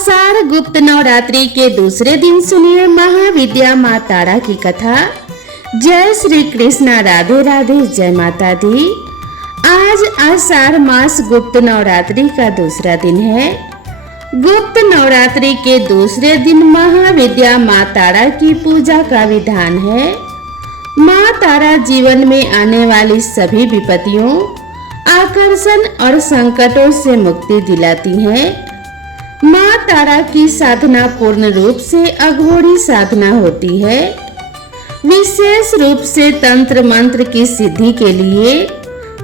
आषाढ़ गुप्त नवरात्रि के दूसरे दिन सुनिए महाविद्या माँ तारा की कथा। जय श्री कृष्णा, राधे राधे, जय माता दी। आज आषाढ़ मास गुप्त नवरात्रि का दूसरा दिन है। गुप्त नवरात्रि के दूसरे दिन महाविद्या माँ तारा की पूजा का विधान है। माँ तारा जीवन में आने वाली सभी विपत्तियों, आकर्षण और संकटों से मुक्ति दिलाती हैं। माँ तारा की साधना पूर्ण रूप से अघोरी साधना होती है। विशेष रूप से तंत्र मंत्र की सिद्धि के लिए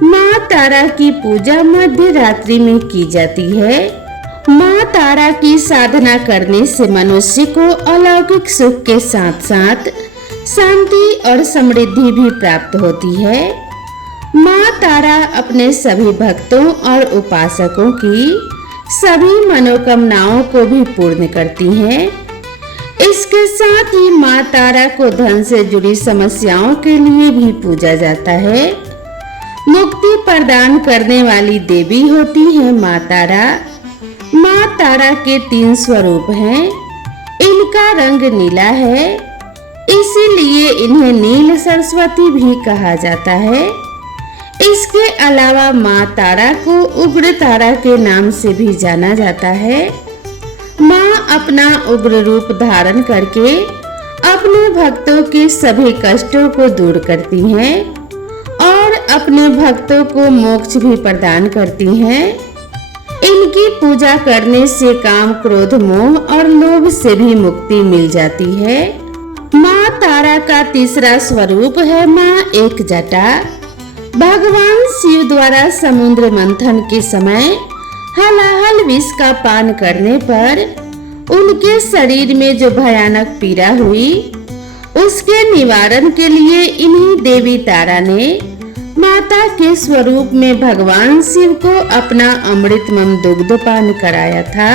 माँ तारा की पूजा मध्य रात्रि में की जाती है। माँ तारा की साधना करने से मनुष्य को अलौकिक सुख के साथ साथ शांति और समृद्धि भी प्राप्त होती है। माँ तारा अपने सभी भक्तों और उपासकों की सभी मनोकामनाओं को भी पूर्ण करती हैं। इसके साथ ही माँ तारा को धन से जुड़ी समस्याओं के लिए भी पूजा जाता है। मुक्ति प्रदान करने वाली देवी होती है माँ तारा। माँ तारा के 3 स्वरूप हैं। इनका रंग नीला है, इसीलिए इन्हें नील सरस्वती भी कहा जाता है। इसके अलावा माँ तारा को उग्र तारा के नाम से भी जाना जाता है। माँ अपना उग्र रूप धारण करके अपने भक्तों के सभी कष्टों को दूर करती हैं और अपने भक्तों को मोक्ष भी प्रदान करती हैं। इनकी पूजा करने से काम, क्रोध, मोह और लोभ से भी मुक्ति मिल जाती है। माँ तारा का तीसरा स्वरूप है माँ एक जटा। भगवान शिव द्वारा समुद्र मंथन के समय हलाहल विष का पान करने पर उनके शरीर में जो भयानक पीड़ा हुई, उसके निवारण के लिए इन्हीं देवी तारा ने माता के स्वरूप में भगवान शिव को अपना अमृतमय दुग्ध पान कराया था,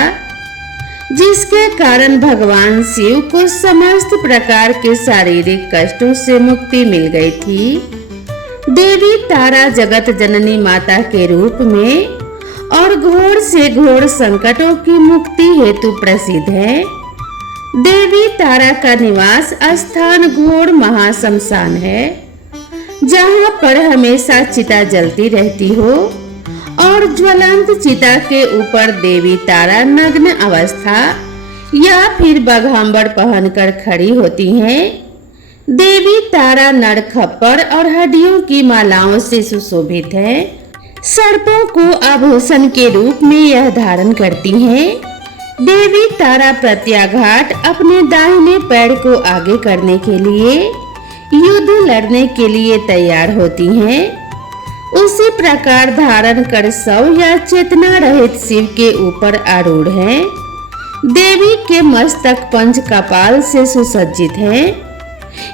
जिसके कारण भगवान शिव को समस्त प्रकार के शारीरिक कष्टों से मुक्ति मिल गई थी। देवी तारा जगत जननी माता के रूप में और घोर से घोर संकटों की मुक्ति हेतु प्रसिद्ध है। देवी तारा का निवास स्थान घोर महाश्मशान है, जहाँ पर हमेशा चिता जलती रहती हो और ज्वलंत चिता के ऊपर देवी तारा नग्न अवस्था या फिर बाघांबर पहनकर खड़ी होती हैं। देवी तारा नरखप्पर और हड्डियों की मालाओं से सुशोभित है। सर्पों को आभूषण के रूप में यह धारण करती हैं। देवी तारा प्रत्याघात अपने दाहिने पैर को आगे करने के लिए युद्ध लड़ने के लिए तैयार होती हैं। उसी प्रकार धारण कर शव या चेतना रहित शिव के ऊपर आरूढ़ हैं। देवी के मस्तक पंच कपाल से सुसज्जित है।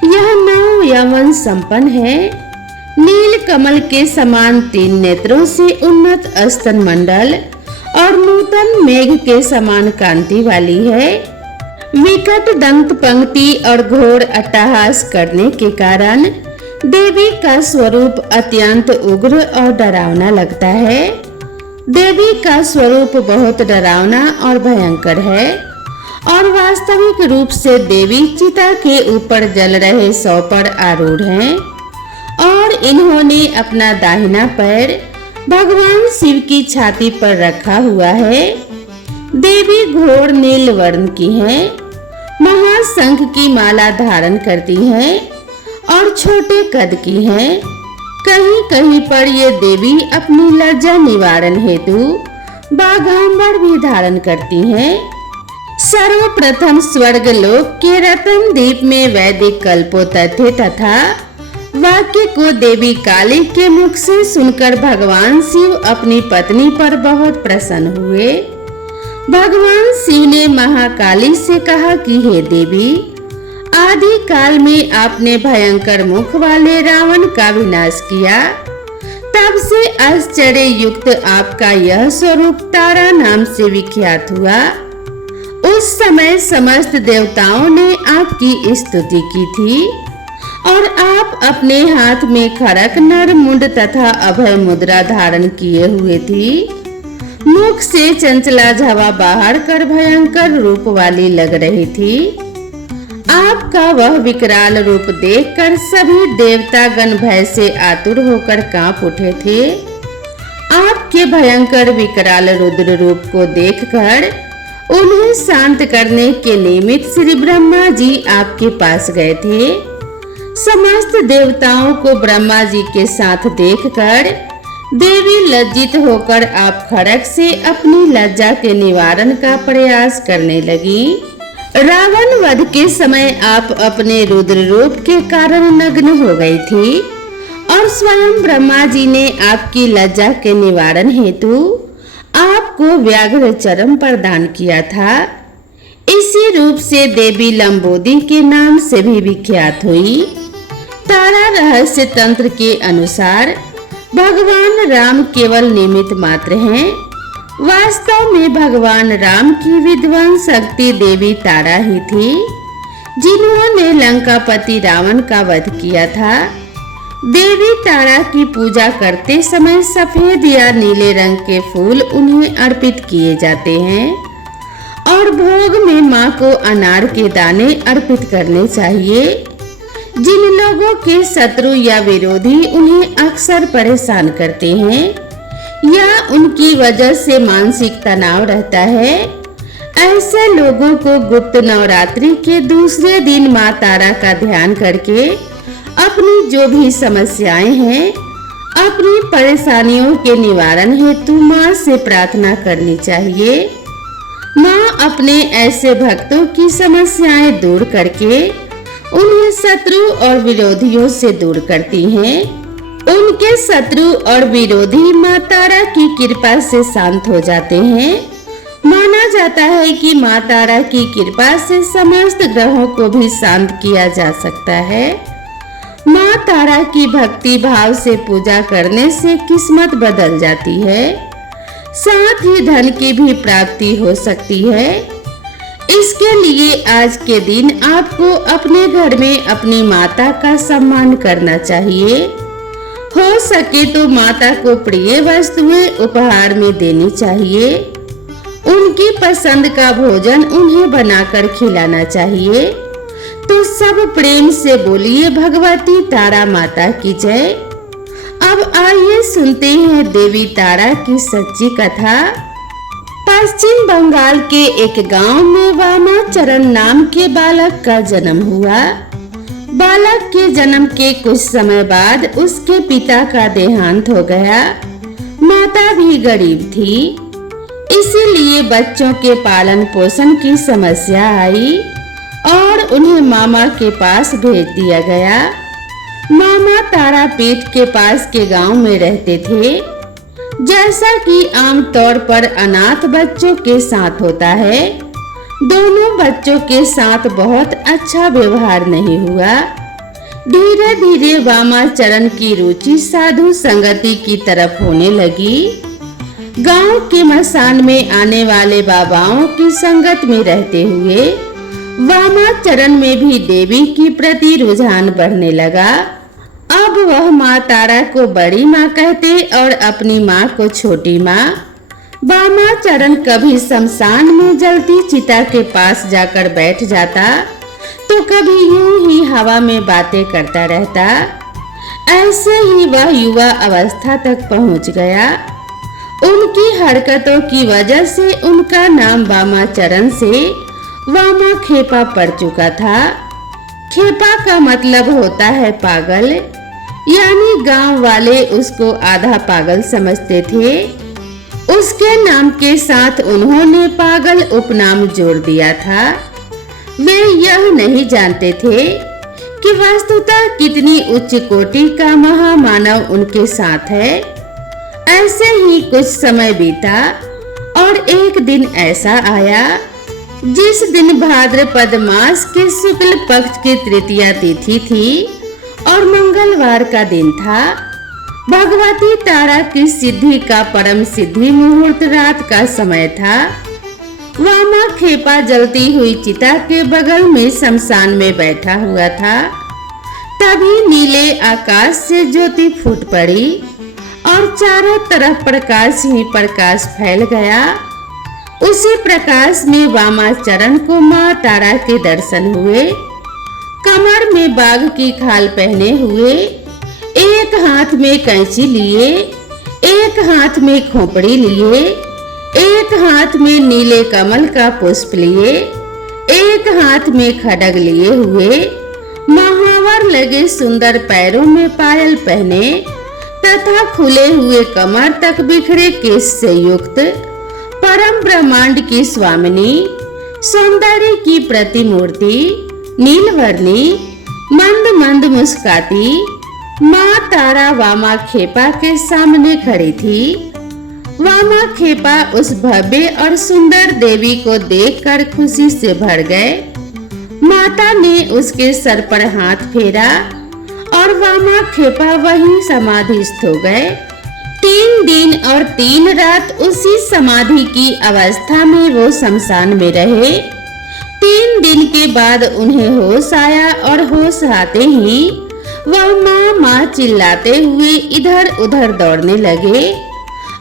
यह 9 यवन संपन्न है। नील कमल के समान 3 नेत्रों से उन्नत स्तन मंडल और नूतन मेघ के समान कांति वाली है। विकट दंत पंक्ति और घोर अट्टहास करने के कारण देवी का स्वरूप अत्यंत उग्र और डरावना लगता है। देवी का स्वरूप बहुत डरावना और भयंकर है और वास्तविक रूप से देवी चिता के ऊपर जल रहे शव पर आरूढ़ हैं और इन्होंने अपना दाहिना पैर भगवान शिव की छाती पर रखा हुआ है। देवी घोर नील वर्ण की हैं, महाशंख की माला धारण करती हैं और छोटे कद की हैं। कहीं कहीं पर ये देवी अपनी लज्जा निवारण हेतु बाघांबर भी धारण करती हैं। सर्वप्रथम स्वर्गलोक के रतन द्वीप में वैदिक कल्पोतथ्य तथा वाक्य को देवी काली के मुख से सुनकर भगवान शिव अपनी पत्नी पर बहुत प्रसन्न हुए। भगवान शिव ने महाकाली से कहा कि हे देवी, आदि काल में आपने भयंकर मुख वाले रावण का विनाश किया। तब से आश्चर्य युक्त आपका यह स्वरूप तारा नाम से विख्यात हुआ। उस समय समस्त देवताओं ने आपकी स्तुति की थी और आप अपने हाथ में खड़क, नर मुंड तथा अभय मुद्रा धारण किए हुए थी। मुख से चंचला झावा बाहर कर भयंकर रूप वाली लग रही थी। आपका वह विकराल रूप देखकर सभी देवतागण भय से आतुर होकर कांप उठे थे। आपके भयंकर विकराल रुद्र रूप को देखकर उन्हें शांत करने के निमित्त श्री ब्रह्मा जी आपके पास गए थे। समस्त देवताओं को ब्रह्मा जी के साथ देखकर देवी लज्जित होकर आप खड़ग से अपनी लज्जा के निवारण का प्रयास करने लगी। रावण वध के समय आप अपने रुद्र रूप के कारण नग्न हो गई थी और स्वयं ब्रह्मा जी ने आपकी लज्जा के निवारण हेतु आपको व्याघ्र चरम प्रदान किया था। इसी रूप से देवी लंबोदी के नाम से भी विख्यात हुई। तारा रहस्य तंत्र के अनुसार भगवान राम केवल निमित्त मात्र हैं। वास्तव में भगवान राम की विध्वंस शक्ति देवी तारा ही थी, जिन्होंने लंकापति रावण का वध किया था। देवी तारा की पूजा करते समय सफेद या नीले रंग के फूल उन्हें अर्पित किए जाते हैं और भोग में मां को अनार के दाने अर्पित करने चाहिए। जिन लोगों के शत्रु या विरोधी उन्हें अक्सर परेशान करते हैं या उनकी वजह से मानसिक तनाव रहता है, ऐसे लोगों को गुप्त नवरात्रि के दूसरे दिन मां तारा का ध्यान करके अपनी जो भी समस्याएं हैं, अपनी परेशानियों के निवारण हेतु मां से प्रार्थना करनी चाहिए। मां अपने ऐसे भक्तों की समस्याएं दूर करके उन्हें शत्रु और विरोधियों से दूर करती हैं। उनके शत्रु और विरोधी मां तारा की कृपा से शांत हो जाते हैं। माना जाता है कि मां तारा की कृपा से समस्त ग्रहों को भी शांत किया जा सकता है। मां तारा की भक्ति भाव से पूजा करने से किस्मत बदल जाती है, साथ ही धन की भी प्राप्ति हो सकती है। इसके लिए आज के दिन आपको अपने घर में अपनी माता का सम्मान करना चाहिए। हो सके तो माता को प्रिय वस्तुएं उपहार में देनी चाहिए। उनकी पसंद का भोजन उन्हें बनाकर खिलाना चाहिए। तो सब प्रेम से बोलिए भगवती तारा माता की जय। अब आइए सुनते हैं देवी तारा की सच्ची कथा। पश्चिम बंगाल के एक गांव में वामाचरण नाम के बालक का जन्म हुआ। बालक के जन्म के कुछ समय बाद उसके पिता का देहांत हो गया। माता भी गरीब थी, इसीलिए बच्चों के पालन पोषण की समस्या आई और उन्हें मामा के पास भेज दिया गया। मामा तारापीठ के पास के गांव में रहते थे। जैसा कि आमतौर पर अनाथ बच्चों के साथ होता है, दोनों बच्चों के साथ बहुत अच्छा व्यवहार नहीं हुआ। धीरे धीरे वामाचरण की रुचि साधु संगति की तरफ होने लगी। गांव के मसान में आने वाले बाबाओं की संगत में रहते हुए वामाचरण में भी देवी की प्रति रुझान बढ़ने लगा। अब वह माँ तारा को बड़ी माँ कहते और अपनी माँ को छोटी माँ। वामाचरण कभी शमशान में जलती चिता के पास जाकर बैठ जाता तो कभी यूं ही हवा में बातें करता रहता। ऐसे ही वह युवा अवस्था तक पहुंच गया। उनकी हरकतों की वजह से उनका नाम वामाचरण से वामा खेपा पड़ चुका था। खेपा का मतलब होता है पागल, यानी गांव वाले उसको आधा पागल समझते थे। उसके नाम के साथ उन्होंने पागल उपनाम जोड़ दिया था। वे यह नहीं जानते थे कि वस्तुतः कितनी उच्च कोटि का महामानव उनके साथ है। ऐसे ही कुछ समय बीता और एक दिन ऐसा आया जिस दिन भाद्रपद मास के शुक्ल पक्ष की तृतीया तिथि थी और मंगलवार का दिन था। भगवती तारा की सिद्धि का परम सिद्धि मुहूर्त रात का समय था। वामा खेपा जलती हुई चिता के बगल में शमशान में बैठा हुआ था। तभी नीले आकाश से ज्योति फूट पड़ी और और चारों तरफ प्रकाश ही प्रकाश फैल गया। उसी प्रकाश में वामाचरण को माँ तारा के दर्शन हुए। कमर में बाघ की खाल पहने हुए, एक हाथ में कैंची लिए, एक हाथ में खोपड़ी लिए, एक हाथ में नीले कमल का पुष्प लिए, एक हाथ में खड्ग लिए हुए, महावर लगे सुंदर पैरों में पायल पहने तथा खुले हुए कमर तक बिखरे केश से युक्त परम ब्रह्मांड की स्वामिनी, सौंदर्य की प्रतिमूर्ति, नीलवर्णी, मंद मंद मुस्काती माँ तारा वामाखेपा के सामने खड़ी थी। वामाखेपा उस भव्य और सुंदर देवी को देखकर खुशी से भर गए। माता ने उसके सर पर हाथ फेरा और वामाखेपा वहीं समाधिस्थ हो गए। 3 दिन और 3 रात उसी समाधि की अवस्था में वो शमशान में रहे। 3 दिन के बाद उन्हें होश आया और होश आते ही वह माँ माँ चिल्लाते हुए इधर उधर दौड़ने लगे।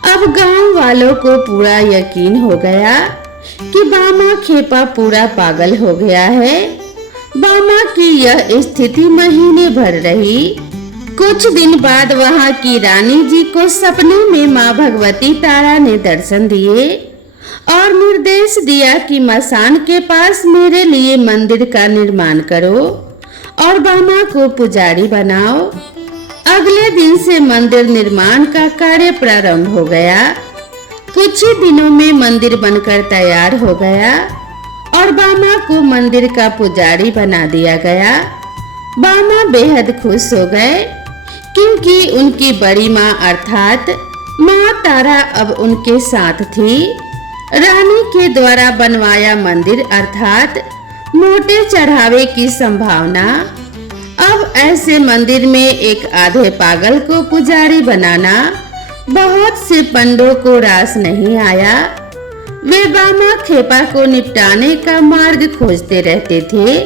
अब गांव वालों को पूरा यकीन हो गया कि वामाखेपा पूरा पागल हो गया है। वामा की यह स्थिति महीने भर रही। कुछ दिन बाद वहां की रानी जी को सपने में माँ भगवती तारा ने दर्शन दिए और निर्देश दिया कि मसान के पास मेरे लिए मंदिर का निर्माण करो और वामा को पुजारी बनाओ। अगले दिन से मंदिर निर्माण का कार्य प्रारंभ हो गया। कुछ ही दिनों में मंदिर बनकर तैयार हो गया और वामा को मंदिर का पुजारी बना दिया गया। वामा बेहद खुश हो गए क्योंकि उनकी बड़ी माँ अर्थात माँ तारा अब उनके साथ थी। रानी के द्वारा बनवाया मंदिर अर्थात मोटे चढ़ावे की संभावना। अब ऐसे मंदिर में एक आधे पागल को पुजारी बनाना बहुत से पंडों को रास नहीं आया। वे वामाखेपा को निपटाने का मार्ग खोजते रहते थे।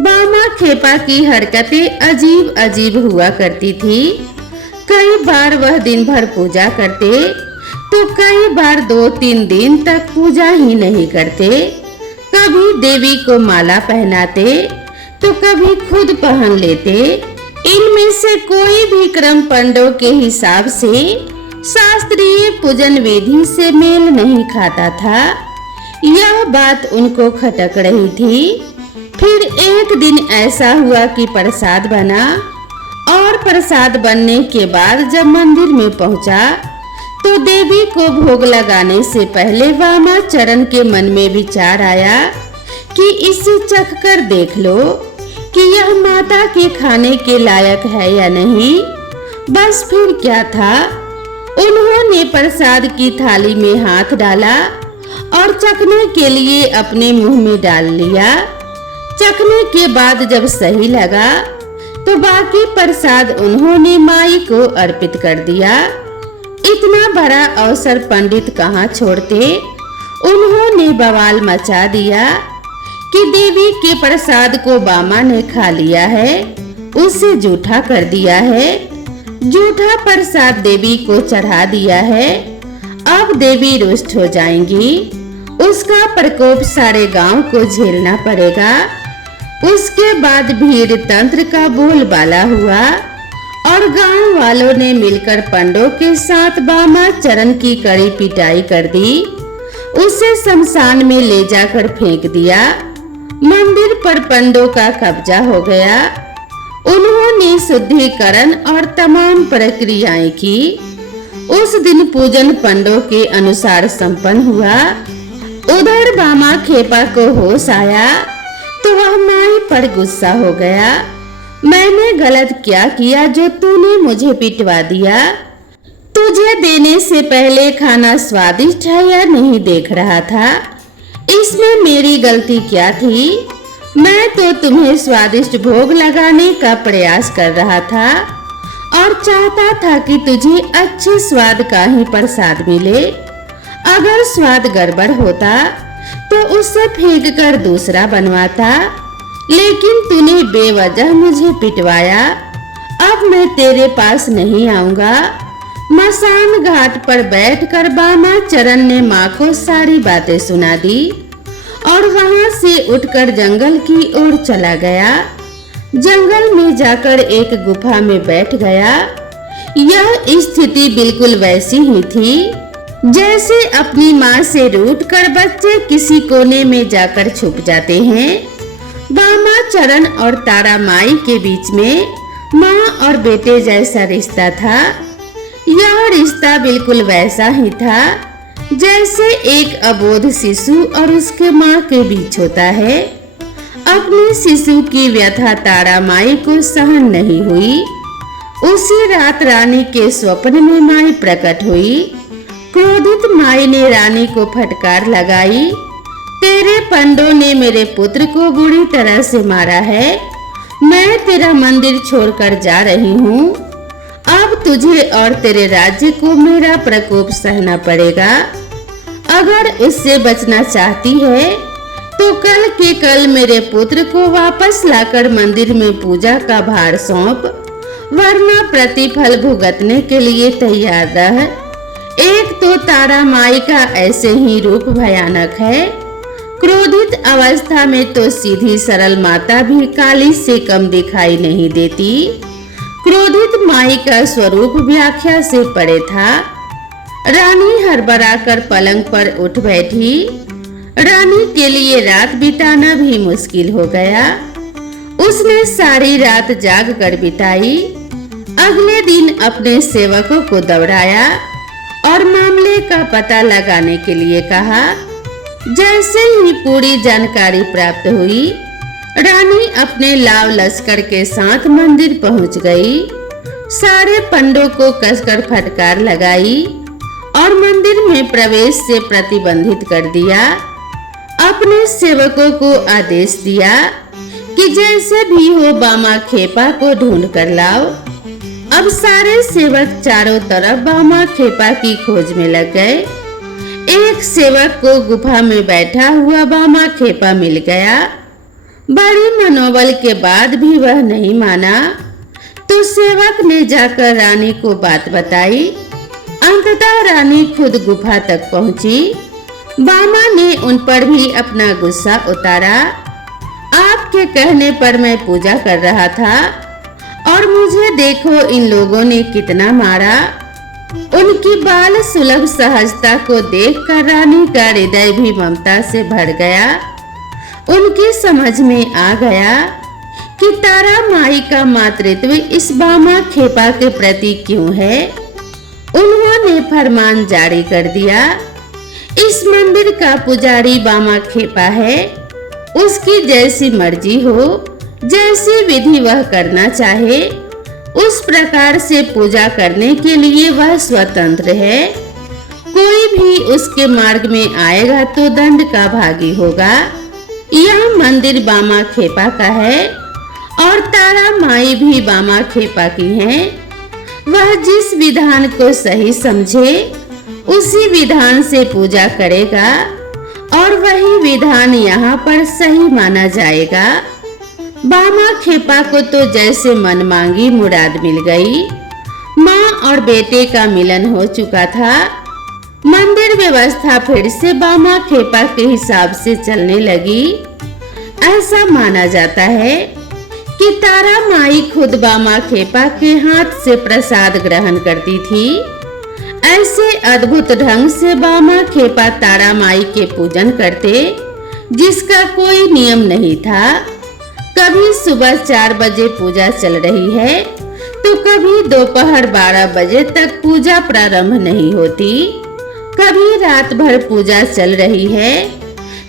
वामाखेपा की हरकतें अजीब अजीब हुआ करती थी। कई बार वह दिन भर पूजा करते तो कई बार 2-3 दिन तक पूजा ही नहीं करते। कभी देवी को माला पहनाते तो कभी खुद पहन लेते। इनमें से कोई भी क्रम पंडों के हिसाब से शास्त्रीय पूजन विधि से मेल नहीं खाता था। यह बात उनको खटक रही थी। फिर एक दिन ऐसा हुआ कि प्रसाद बना और प्रसाद बनने के बाद जब मंदिर में पहुंचा तो देवी को भोग लगाने से पहले वामाचरण के मन में विचार आया कि इसे चख कर देख लो कि यह माता के खाने के लायक है या नहीं। बस फिर क्या था, उन्होंने प्रसाद की थाली में हाथ डाला और चखने के लिए अपने मुंह में डाल लिया। चखने के बाद जब सही लगा तो बाकी प्रसाद उन्होंने माई को अर्पित कर दिया। इतना बड़ा अवसर पंडित कहाँ छोड़ते। उन्होंने बवाल मचा दिया कि देवी के प्रसाद को वामा ने खा लिया है, उसे जूठा कर दिया है, जूठा प्रसाद देवी को चढ़ा दिया है। अब देवी रुष्ट हो जाएंगी, उसका प्रकोप सारे गांव को झेलना पड़ेगा। उसके बाद भीड़ तंत्र का बोलबाला हुआ और गांव वालों ने मिलकर पंडों के साथ वामाचरण की कड़ी पिटाई कर दी। उसे शमशान में ले जाकर फेंक दिया। मंदिर पर पंडों का कब्जा हो गया। उन्होंने शुद्धिकरण और तमाम प्रक्रियाएं की। उस दिन पूजन पंडों के अनुसार संपन्न हुआ। उधर वामाखेपा को होश आया तो वह माई पर गुस्सा हो गया। मैंने गलत क्या किया जो तूने मुझे पिटवा दिया? तुझे देने से पहले खाना स्वादिष्ट है या नहीं देख रहा था। इसमें मेरी गलती क्या थी? मैं तो तुम्हें स्वादिष्ट भोग लगाने का प्रयास कर रहा था और चाहता था कि तुझे अच्छे स्वाद का ही प्रसाद मिले। अगर स्वाद गड़बड़ होता तो उससे फेंक कर दूसरा बनवाता, लेकिन तूने बेवजह मुझे पिटवाया। अब मैं तेरे पास नहीं आऊंगा। मसान घाट पर बैठकर बामा चरण ने माँ को सारी बातें सुना दी और वहां से उठकर जंगल की ओर चला गया। जंगल में जाकर एक गुफा में बैठ गया। यह स्थिति बिल्कुल वैसी ही थी जैसे अपनी माँ से रूठकर बच्चे किसी कोने में जाकर छुप जाते हैं। बामा चरण और तारा माई के बीच में माँ और बेटे जैसा रिश्ता था। यह रिश्ता बिल्कुल वैसा ही था जैसे एक अबोध शिशु और उसके माँ के बीच होता है। अपने शिशु की व्यथा तारा माई को सहन नहीं हुई। उसी रात रानी के स्वप्न में माई प्रकट हुई। क्रोधित माई ने रानी को फटकार लगाई, तेरे पंडों ने मेरे पुत्र को बुरी तरह से मारा है। मैं तेरा मंदिर छोड़कर जा रही हूँ। अब तुझे और तेरे राज्य को मेरा प्रकोप सहना पड़ेगा। अगर उससे बचना चाहती है तो कल के कल मेरे पुत्र को वापस लाकर मंदिर में पूजा का भार सौंप, वरना प्रतिफल भुगतने के लिए तैयार रह। एक तो तारा माई का ऐसे ही रूप भयानक है। क्रोधित अवस्था में तो सीधी सरल माता भी काली से कम दिखाई नहीं देती। क्रोधित माई का स्वरूप व्याख्या से परे था। रानी हड़बड़ाकर पलंग पर उठ बैठी। रानी के लिए रात बिताना भी मुश्किल हो गया। उसने सारी रात जाग कर बिताई। अगले दिन अपने सेवकों को दौड़ाया और मामले का पता लगाने के लिए कहा। जैसे ही पूरी जानकारी प्राप्त हुई, रानी अपने लाव लश्कर के साथ मंदिर पहुंच गई। सारे पंडों को कसकर फटकार लगाई और मंदिर में प्रवेश से प्रतिबंधित कर दिया। अपने सेवकों को आदेश दिया कि जैसे भी हो बामा खेपा को ढूंढ कर लाओ। अब सारे सेवक चारों तरफ बामा खेपा की खोज में लग गए। एक सेवक को गुफा में बैठा हुआ बामा खेपा मिल गया। बड़ी मनोबल के बाद भी वह नहीं माना, तो सेवक ने जाकर रानी को बात बताई। अंततः रानी खुद गुफा तक पहुंची। बामा ने उन पर भी अपना गुस्सा उतारा। आपके कहने पर मैं पूजा कर रहा था और मुझे देखो इन लोगों ने कितना मारा। उनकी बाल सुलभ सहजता को देखकर रानी का हृदय भी ममता से भर गया। उनकी समझ में आ गया कि तारा माई का मातृत्व इस बामा खेपा के प्रति क्यों है। उन्होंने फरमान जारी कर दिया, इस मंदिर का पुजारी बामा खेपा है। उसकी जैसी मर्जी हो, जैसी विधि वह करना चाहे, उस प्रकार से पूजा करने के लिए वह स्वतंत्र है। कोई भी उसके मार्ग में आएगा तो दंड का भागी होगा। यह मंदिर बामा खेपा का है और तारा माई भी बामा खेपा की है। वह जिस विधान को सही समझे उसी विधान से पूजा करेगा और वही विधान यहाँ पर सही माना जाएगा। बामा खेपा को तो जैसे मन मांगी मुराद मिल गई। माँ और बेटे का मिलन हो चुका था। मंदिर व्यवस्था फिर से बामा खेपा के हिसाब से चलने लगी। ऐसा माना जाता है कि तारा माई खुद बामा खेपा के हाथ से प्रसाद ग्रहण करती थी। ऐसे अद्भुत ढंग से बामा खेपा तारा माई के पूजन करते जिसका कोई नियम नहीं था। कभी सुबह 4 बजे पूजा चल रही है तो कभी दोपहर 12 बजे तक पूजा प्रारंभ नहीं होती। कभी रात भर पूजा चल रही है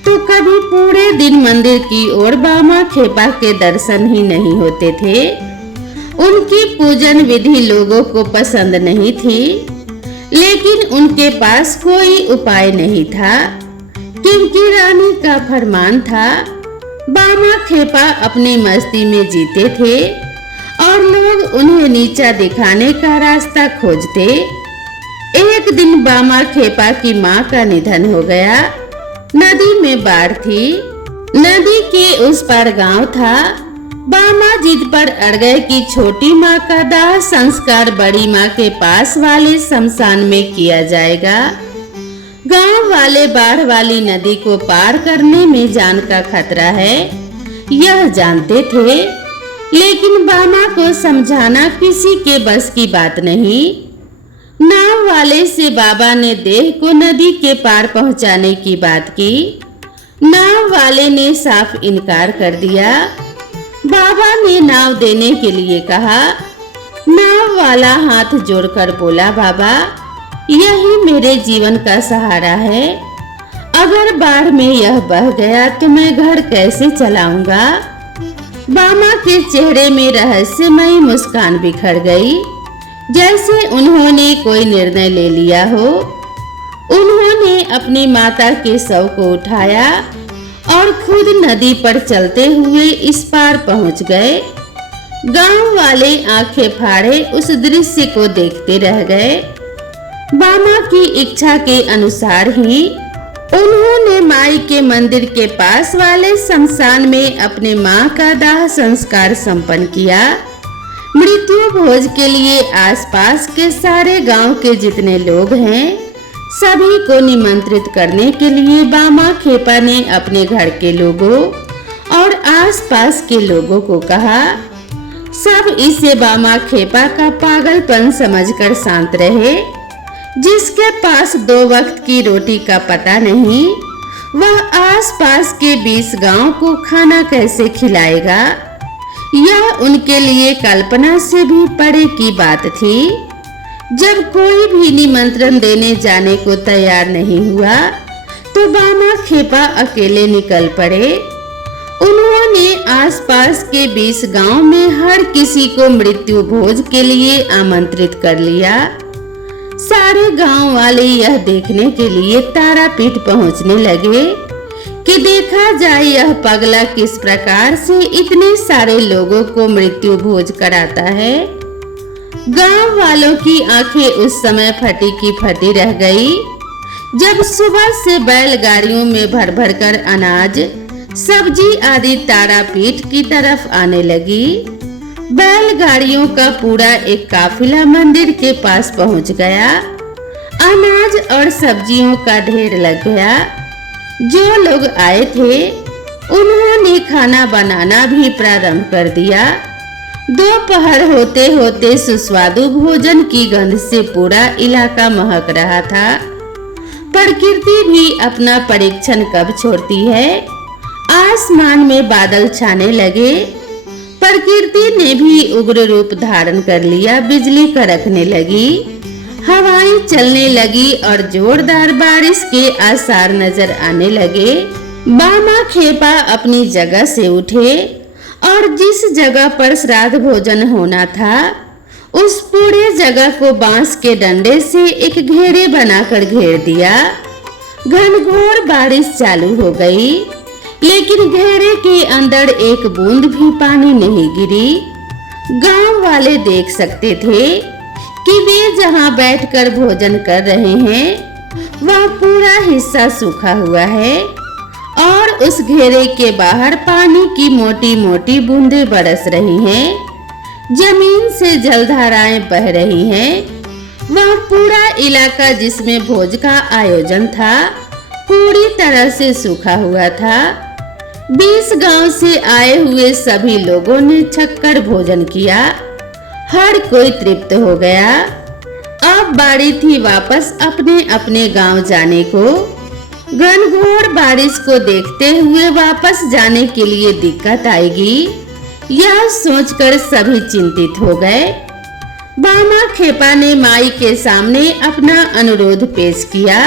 तो कभी पूरे दिन मंदिर की ओर बामा खेपा के दर्शन ही नहीं होते थे। उनकी पूजन विधि लोगों को पसंद नहीं थी, लेकिन उनके पास कोई उपाय नहीं था, क्योंकि रानी का फरमान था। बामा खेपा अपनी मस्ती में जीते थे और लोग उन्हें नीचा दिखाने का रास्ता खोजते। एक दिन बामा खेपा की माँ का निधन हो गया। नदी में बाढ़ थी। नदी के उस पार गांव था। बामा जिद पर अड़ गए कि छोटी माँ का दाह संस्कार बड़ी माँ के पास वाले शमशान में किया जाएगा। गांव वाले बाढ़ वाली नदी को पार करने में जान का खतरा है, यह जानते थे, लेकिन बामा को समझाना किसी के बस की बात नहीं। नाव वाले से बाबा ने देह को नदी के पार पहुंचाने की बात की। नाव वाले ने साफ इनकार कर दिया। बाबा ने नाव देने के लिए कहा। नाव वाला हाथ जोड़कर बोला, बाबा यही मेरे जीवन का सहारा है। अगर बाढ़ में यह बह गया तो मैं घर कैसे चलाऊंगा। बामा के चेहरे में रहस्यमयी मुस्कान बिखर गई, जैसे उन्होंने कोई निर्णय ले लिया हो। उन्होंने अपनी माता के शव को उठाया और खुद नदी पर चलते हुए इस पार पहुंच गए। गांव वाले आंखें फाड़े उस दृश्य को देखते रह गए। बामा की इच्छा के अनुसार ही उन्होंने माई के मंदिर के पास वाले शमशान में अपने माँ का दाह संस्कार संपन्न किया। मृत्यु भोज के लिए आसपास के सारे गांव के जितने लोग हैं, सभी को निमंत्रित करने के लिए बामा खेपा ने अपने घर के लोगों और आसपास के लोगों को कहा। सब इसे बामा खेपा का पागलपन समझकर शांत रहे। जिसके पास 2 वक्त की रोटी का पता नहीं, वह आसपास के 20 गांव को खाना कैसे खिलाएगा। यह उनके लिए कल्पना से भी परे की बात थी। जब कोई भी निमंत्रण देने जाने को तैयार नहीं हुआ तो बामा खेपा अकेले निकल पड़े। उन्होंने आसपास के 20 गांव में हर किसी को मृत्यु भोज के लिए आमंत्रित कर लिया। सारे गांव वाले यह देखने के लिए तारापीठ पहुंचने लगे कि देखा जाए यह पगला किस प्रकार से इतने सारे लोगों को मृत्यु भोज कराता है। गांव वालों की आंखें उस समय फटी की फटी रह गई, जब सुबह से बैलगाड़ियों में भर भर कर अनाज, सब्जी आदि तारापीठ की तरफ आने लगी। बैलगाड़ियों का पूरा एक काफिला मंदिर के पास पहुंच गया। अनाज और सब्जियों का ढेर लग गया। जो लोग आए थे उन्होंने खाना बनाना भी प्रारंभ कर दिया। दोपहर होते होते सुस्वादु भोजन की गंध से पूरा इलाका महक रहा था। प्रकृति भी अपना परीक्षण कब छोड़ती है। आसमान में बादल छाने लगे। प्रकृति ने भी उग्र रूप धारण कर लिया। बिजली कड़कने लगी, हवाएं चलने लगी और जोरदार बारिश के आसार नजर आने लगे। बामा खेपा अपनी जगह से उठे और जिस जगह पर श्राद्ध भोजन होना था उस पूरे जगह को बांस के डंडे से एक घेरे बनाकर घेर दिया। घनघोर बारिश चालू हो गई, लेकिन घेरे के अंदर एक बूंद भी पानी नहीं गिरी। गांव वाले देख सकते थे कि वे जहां बैठकर भोजन कर रहे हैं वह पूरा हिस्सा सूखा हुआ है और उस घेरे के बाहर पानी की मोटी मोटी बूंदें बरस रही हैं। जमीन से जलधाराएं बह रही हैं। वह पूरा इलाका जिसमें भोज का आयोजन था पूरी तरह से सूखा हुआ था। 20 गांव से आए हुए सभी लोगों ने छक्कर भोजन किया। हर कोई तृप्त हो गया। अब बारी थी वापस अपने अपने गांव जाने को। घनघोर बारिश को देखते हुए वापस जाने के लिए दिक्कत आएगी, यह सोचकर सभी चिंतित हो गए। बामा खेपा ने माई के सामने अपना अनुरोध पेश किया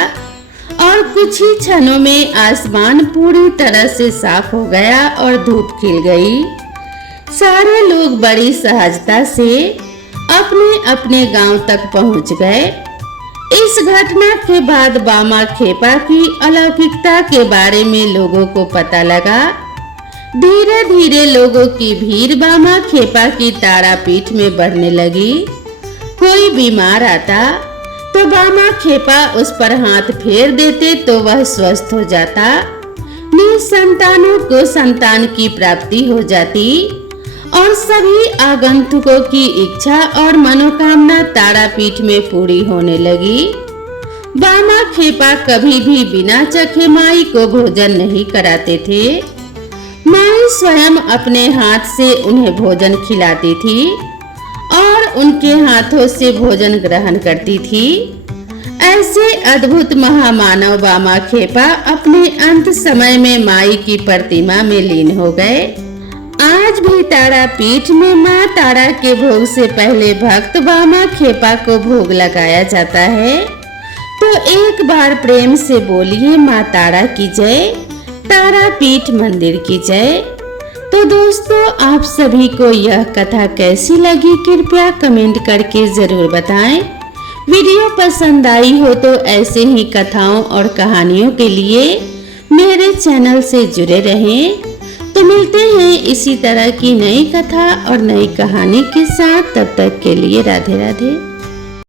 और कुछ ही क्षणों में आसमान पूरी तरह से साफ हो गया और धूप खिल गई। सारे लोग बड़ी सहजता से अपने अपने गांव तक पहुंच गए। इस घटना के बाद बामा खेपा की अलौकिकता के बारे में लोगों को पता लगा। धीरे धीरे लोगों की भीड़ बामा खेपा की तारापीठ में बढ़ने लगी। कोई बीमार आता तो बामा खेपा उस पर हाथ फेर देते तो वह स्वस्थ हो जाता। निसंतानों को संतान की प्राप्ति हो जाती और सभी आगंतुकों की इच्छा और मनोकामना तारापीठ में पूरी होने लगी। बामा खेपा कभी भी बिना चखे माई को भोजन नहीं कराते थे। माई स्वयं अपने हाथ से उन्हें भोजन खिलाती थी और उनके हाथों से भोजन ग्रहण करती थी। ऐसे अद्भुत महामानव बामा खेपा अपने अंत समय में माई की प्रतिमा में लीन हो गए। आज भी तारापीठ में माँ तारा के भोग से पहले भक्त बामा खेपा को भोग लगाया जाता है। तो एक बार प्रेम से बोलिए माँ तारा की जय, तारापीठ मंदिर की जय। तो दोस्तों, आप सभी को यह कथा कैसी लगी कृपया कमेंट करके जरूर बताएं। वीडियो पसंद आई हो तो ऐसे ही कथाओं और कहानियों के लिए मेरे चैनल से जुड़े रहें। तो मिलते हैं इसी तरह की नई कथा और नई कहानी के साथ। तब तक के लिए राधे राधे।